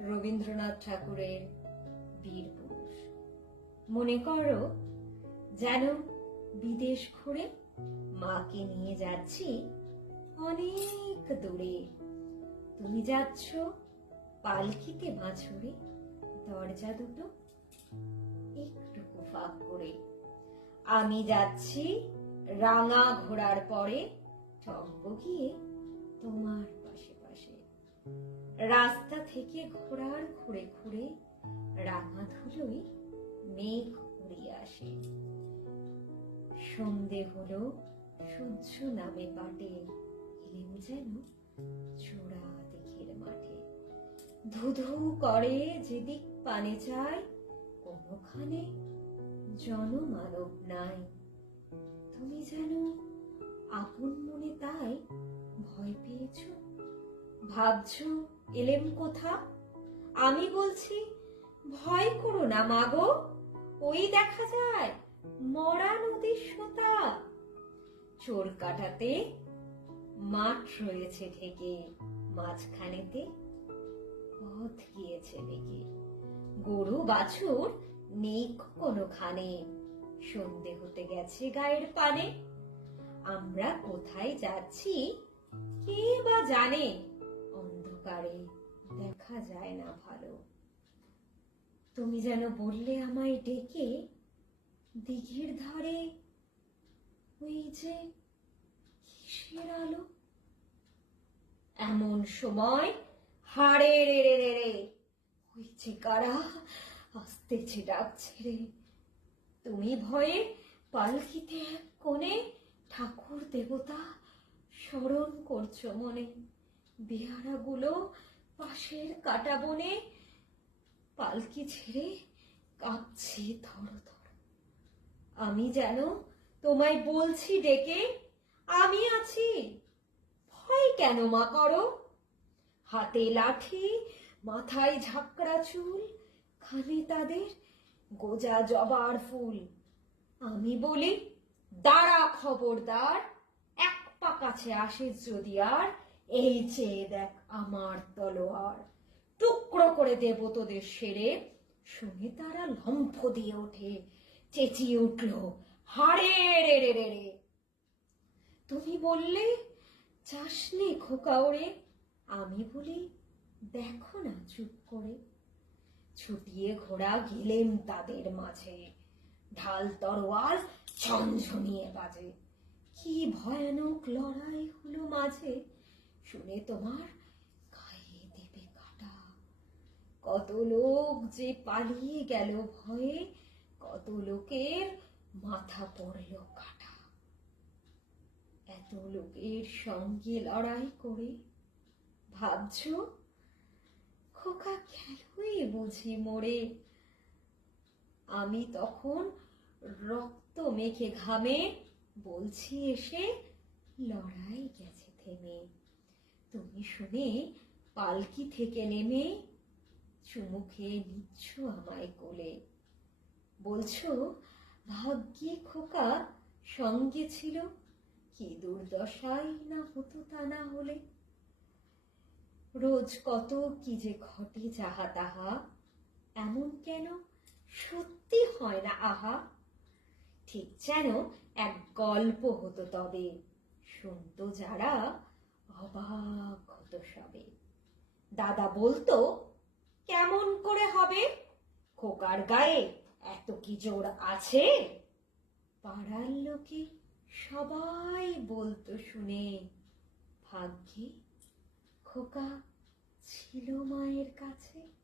রবীন্দ্রনাথ ঠাকুরের বীর পুরুষ। মনে করো, যেন বিদেশ ঘুরে মাকে নিয়ে যাচ্ছি অনেক দূরে। তুমি যাচ্ছ পালকিতে মাছুরে, দরজা দুটো একটুকু ফাঁক করে। আমি যাচ্ছি রাঙা ঘোড়ার পরে টম্ব গিয়ে তোমার রাস্তা থেকে ঘোড়ার ঘুরে ঘুরে রাঙা ধুলোই মেঘ উড়িয়ে আসে। সন্ধে হলো, সূর্য নামে পাটে এলেম যেন চূড়া দিঘির মাঠে। ধুধু করে যেদিক পানে চায় কোনোখানে জনমানব নাই। তুমি যেন আপন মনে তাই ভয় পেয়েছ? ভাবছ এলেম কোথা? আমি বলছি, ভয় করো না মাগো। ওই দেখা যায়, মরা নদীর সোতা। চোর কাটাতে মাঠ রয়েছে ঢেকে, মাঝখানেতে পথ গিয়েছে বেঁকে। গরু বাছুর নেই কোনোখানে, সন্ধে হতে গেছে গায়ের পানে। আমরা কোথায় যাচ্ছি, কে বা জানে? অন্ধকারে দেখা যায় না ভালো। তুমি যেন বললে আমায় ডেকে দিঘির ধারে ওই যে কিসের আলো? এমন সময় হাড়ে রে রে রে রে, ওই যে কারা আসতেছে ডাক রে। তুমি ভয়ে পালকিতে এক কোণে ঠাকুর দেবতা স্মরণ করছ মনে। বেহারাগুলো পাশের কাটা বনে পালকি ছেড়ে কাঁপছে থর আমি যেন তোমায় বলছি ডেকে, আমি আছি। ভয় কেন মা করো? হাতে লাঠি, মাথায় ঝাঁকড়া চুল খানে তাদের গোজা জবার ফুল। আমি বলি, দাঁড়া খবরদার, এক পা কাছে আসে যদি আর এই চেয়ে দেখ আমার তলোয়ার। টুকরো করে দেব তোদের সেরে শুনে তারা লম্ফ দিয়ে ওঠে, চেঁচিয়ে উঠল, হাড়ে, রে রে রে রে। তুমি বললে, চাসনি খোকা ওরে আমি বলি, দেখো না চুপ করে। ছুটিয়ে ঘোড়া গেলেন তাদের মাঝে। ঢাল তরোয়াল ঝনঝনিয়ে বাজে। কি ভয়ানক লড়াই হলো মাঝে। শুনে তোমার গায়ে দেবে কাটা। কত লোক যে পালিয়ে গেল ভয়ে, কত লোকের মাথা পড়ল কাটা। এত লোকের সঙ্গে লড়াই করে, ভাবছ? খোকা গেলই বুঝি মরে। আমি তখন রক্ত মেখে ঘামে, বলছি এসে লড়াই গেছে থেমে। তুমি শুনে পালকি থেকে নেমে চুমু খেয়ে নিচ্ছ আমায় কোলে। বলছো, ভাগ্যে খোকা সঙ্গে ছিল, কি দুর্দশাই না হতো তা না হলে? রোজ কত কি যে ঘটে যাহা তাহা, এমন কেন সত্যি হয় না আহা? ঠিক যেন এক গল্প হতো তবে, শুনতো যারা অবাক হতো সবে। দাদা বলতো, কেমন করে হবে? খোকার গায়ে এত কি জোর আছে? পাড়ার লোকে সবাই বলতো শুনে, ভাগ্যে খোকা ছিল মায়ের কাছে।